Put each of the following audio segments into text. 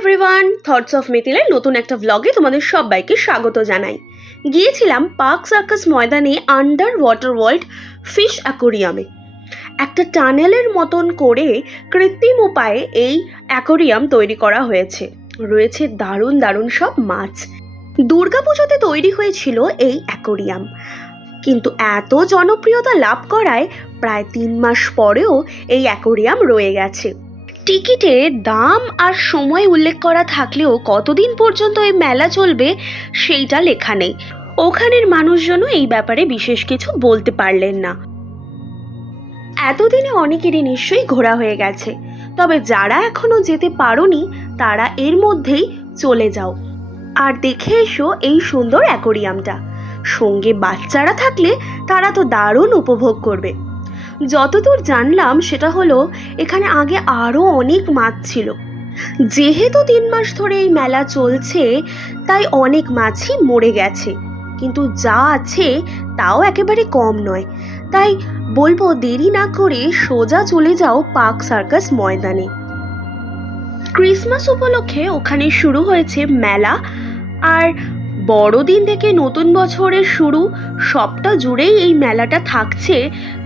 Everyone, thoughts of মিথিলের নতুন একটা ভ্লগে তোমাদের সবাইকে স্বাগত জানাই। গিয়েছিলাম পার্ক সার্কাস ময়দানে আন্ডার ওয়াটার ওয়ার্ল্ড ফিশ অ্যাকোরিয়ামে। একটা টানেলের মতন করে কৃত্রিম উপায়ে এই অ্যাকোরিয়াম তৈরি করা হয়েছে। রয়েছে দারুণ দারুণ সব মাছ। দুর্গাপুজোতে তৈরি হয়েছিল এই অ্যাকোরিয়াম, কিন্তু এত জনপ্রিয়তা লাভ করায় প্রায় 3 মাস পরেও এই অ্যাকোরিয়াম রয়ে গেছে। টিকিটে দাম আর সময় উল্লেখ করা থাকলেও কতদিন পর্যন্ত এই মেলা চলবে সেইটা লেখা নেই। ওখানের মানুষজনও এই ব্যাপারে বিশেষ কিছু বলতে পারলেন না। এতদিনে অনেকেরই নিশ্চয়ই ঘোরা হয়ে গেছে, তবে যারা এখনো যেতে পারোনি তারা এর মধ্যেই চলে যাও আর দেখে এসো এই সুন্দর অ্যাকোরিয়ামটা। সঙ্গে বাচ্চারা থাকলে তারা তো দারুণ উপভোগ করবে। যতদূর জানলাম সেটা হলো এখানে আগে আরও অনেক মাছ ছিল। যেহেতু 3 মাস ধরে এই মেলা চলছে তাই অনেক মাছই মরে গেছে, কিন্তু যা আছে তাও একেবারে কম নয়। তাই বলবো দেরি না করে সোজা চলে যাও পার্ক সার্কাস ময়দানে। ক্রিসমাস উপলক্ষে ওখানে শুরু হয়েছে মেলা, আর বড়দিন থেকে নতুন বছরের শুরু সবটা জুড়েই এই মেলাটা থাকছে।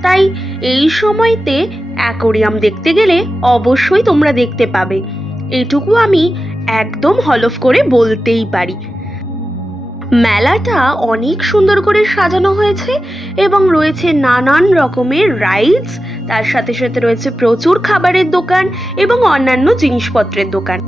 তাই এই সময়তে অ্যাকোরিয়াম দেখতে গেলে অবশ্যই তোমরা দেখতে পাবে, এইটুকু আমি একদম হলফ করে বলতেই পারি। মেলাটা অনেক সুন্দর করে সাজানো হয়েছে এবং রয়েছে নানান রকমের রাইডস, তার সাথে সাথে রয়েছে প্রচুর খাবারের দোকান এবং অন্যান্য জিনিসপত্রের দোকান।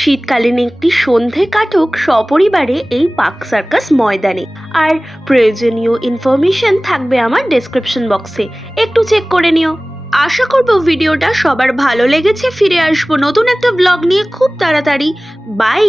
শীতকালীন একটি সন্ধে কাটুক সপরিবারে এই পার্ক সার্কাস ময়দানে। আর প্রয়োজনীয় ইনফরমেশন থাকবে আমার ডেসক্রিপশন বক্সে, একটু চেক করে নিও। আশা করব ভিডিওটা সবার ভালো লেগেছে। ফিরে আসবো নতুন একটা ব্লগ নিয়ে খুব তাড়াতাড়ি। বাই।